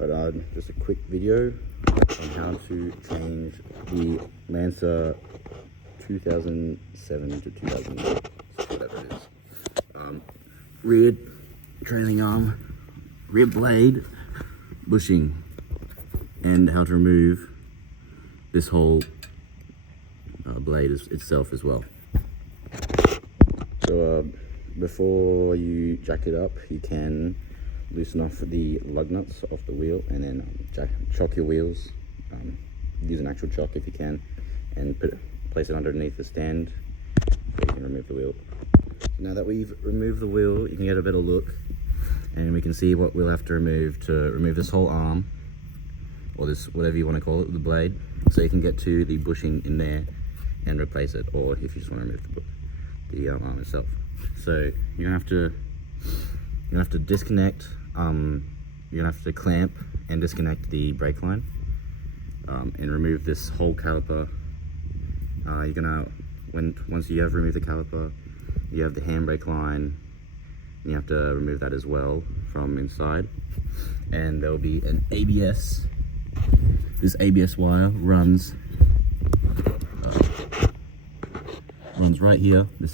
But just a quick video on how to change the Lancer 2007 to 2008, whatever it is. Rear trailing arm, rear blade, bushing, and how to remove this whole blade itself as well. So before you jack it up, you can loosen off the lug nuts off the wheel and then chock your wheels. Use an actual chock if you can, and place it underneath the stand so you can remove the wheel. So now that we've removed the wheel, you can get a better look and we can see what we'll have to remove this whole arm, or this, whatever you want to call it, the blade, so you can get to the bushing in there and replace it, or if you just want to remove the arm itself. So you're gonna have to disconnect. You're gonna have to clamp and disconnect the brake line and remove this whole caliper. Once you have removed the caliper, you have the handbrake line. You have to remove that as well from inside, and there will be an ABS. This ABS wire runs right here, and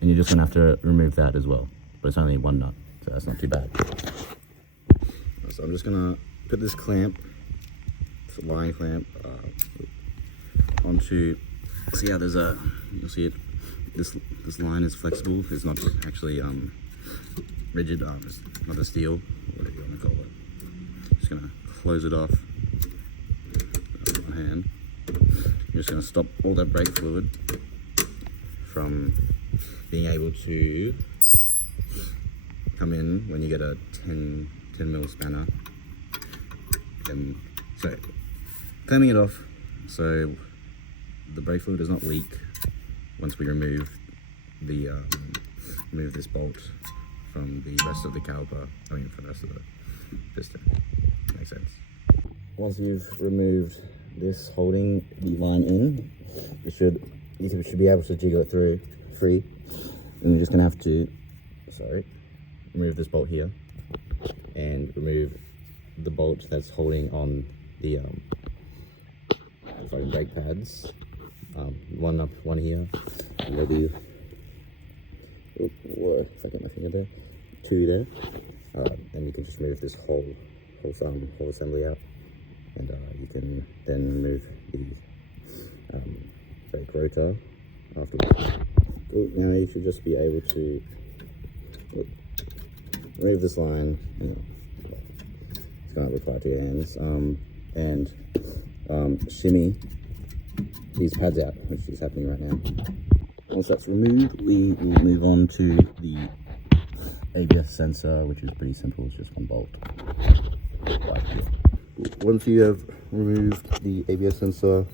you're just gonna have to remove that as well. But it's only one nut, so that's not too bad. So I'm just gonna put this clamp, this line clamp, onto. See how you'll see it. This line is flexible. It's not actually rigid. It's not a steel, whatever you want to call it. Just gonna close it off with my hand. I'm just gonna stop all that brake fluid from being able to come in when you get a 10 mil spanner. So clamming it off so the brake fluid does not leak once we remove this bolt from the rest of the caliper. From the rest of the piston. Makes sense. Once you've removed this holding the line in, you should be able to jiggle it through free. And you're just gonna have to, remove this bolt here and remove the bolt that's holding on the brake pads. One up, one here, and there'll be, if I get my finger there, two there. And you can just remove this whole assembly out, and you can then remove the brake rotor afterwards. Now you should just be able to remove this line. It's going to apply to your hands, and shimmy these pads out, which is happening right now. Once that's removed, we will move on to the ABS sensor, which is pretty simple. It's just one bolt. Once you have removed the ABS sensor,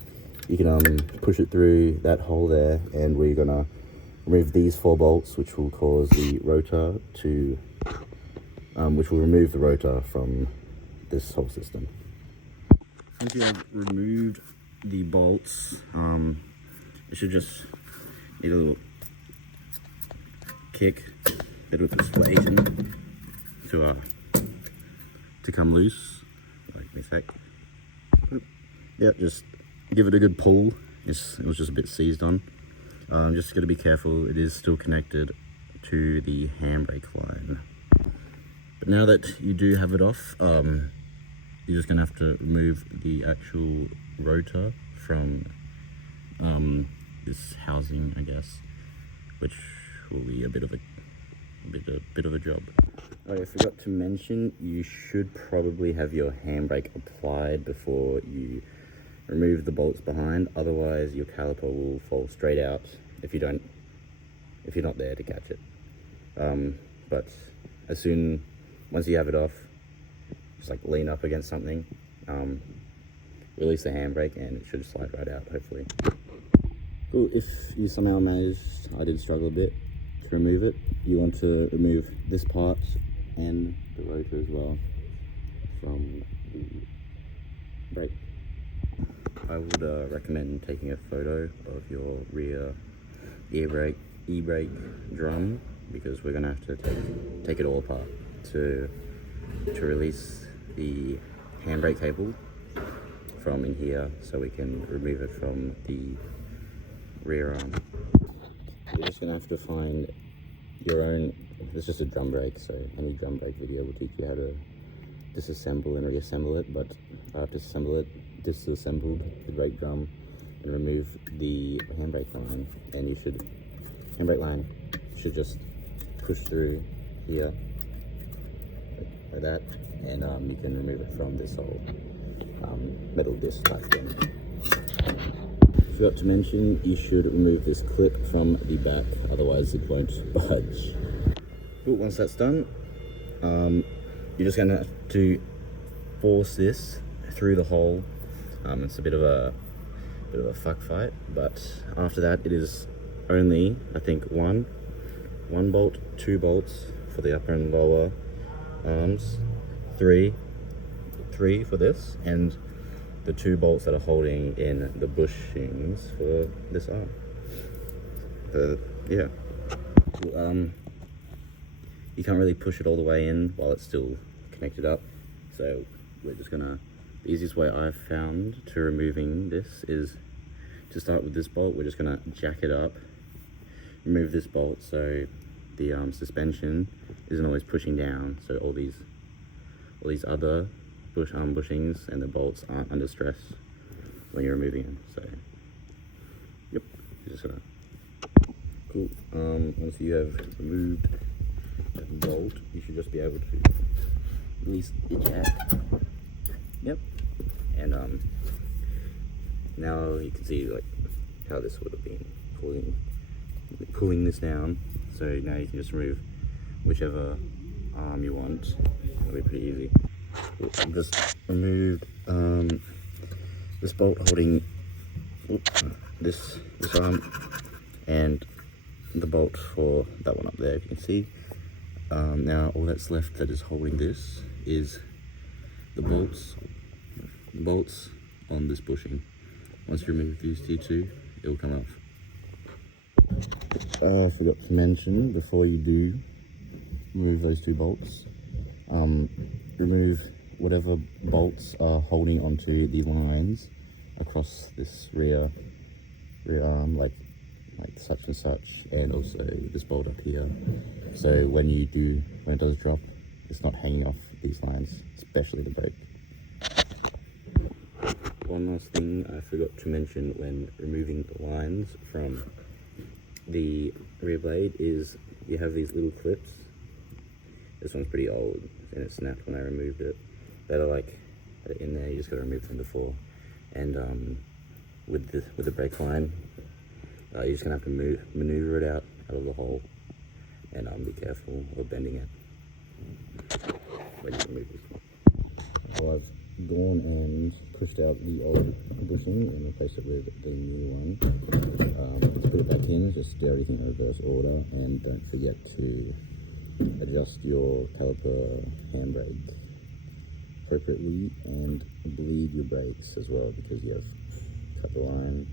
you can push it through that hole there, and we're gonna remove these 4 bolts, which will cause the rotor to, which will remove the rotor from this whole system. Once you have removed the bolts, it should just need a little kick, a bit of persuasion to come loose. Like me a sec. Yeah, just give it a good pull. It was just a bit seized on. Just got to be careful. It is still connected to the handbrake line. But now that you do have it off, you're just gonna have to remove the actual rotor from this housing, I guess, which will be a bit of a job. Oh, I forgot to mention, you should probably have your handbrake applied before you remove the bolts behind. Otherwise, your caliper will fall straight out if you're not there to catch it. But once you have it off, just like lean up against something, release the handbrake, and it should slide right out, hopefully. Cool. If you somehow managed, I did struggle a bit to remove it, you want to remove this part and the rotor as well from the brake. I would recommend taking a photo of your rear e-brake drum, because we're gonna have to take it all apart to release the handbrake cable from in here so we can remove it from the rear arm. You're just gonna have to find your own, it's just a drum brake, so any drum brake video will teach you how to disassemble and reassemble it, but I've disassembled the brake drum and remove the handbrake line, and handbrake line should just push through here like that, and you can remove it from this whole metal disc type thing. Forgot to mention, you should remove this clip from the back, otherwise it won't budge. Cool, once that's done, you're just gonna have to force this through the hole. It's a bit of a fuck fight, but after that it is only, I think, one bolt, 2 bolts for the upper and lower arms, three for this, and the 2 bolts that are holding in the bushings for this arm. Yeah. You can't really push it all the way in while it's still connected up, so we're just gonna, the easiest way I've found to removing this is to start with this bolt. We're just gonna jack it up, remove this bolt so the suspension isn't always pushing down, so all these other bushings and the bolts aren't under stress when you're removing them. So yep, you're just gonna, cool. Once you have removed that bolt, you should just be able to release the jack. Yep. And now you can see like how this would have been pulling this down. So now you can just remove whichever arm you want. It'll be pretty easy. I've just removed this bolt holding this arm, and the bolt for that one up there, if you can see. Now all that's left that is holding this is the bolts on this bushing. Once you remove these two, it will come off. I forgot to mention, before you do remove those 2 bolts, remove whatever bolts are holding onto the lines across this rear arm, like such and such, and also this bolt up here, so when it does drop, it's not hanging off these lines, especially the brake. One last thing I forgot to mention when removing the lines from the rear blade is you have these little clips. This one's pretty old and it snapped when I removed it. That are in there, you just gotta remove them before. And with the brake line, you're just gonna have to maneuver it out of the hole, and be careful of bending it when you remove this one. Well, I've gone and pushed out the old bushing and replaced it with the new one. Let's put it back in, just do everything in reverse order, and don't forget to adjust your caliper handbrake appropriately and bleed your brakes as well, because you have cut the line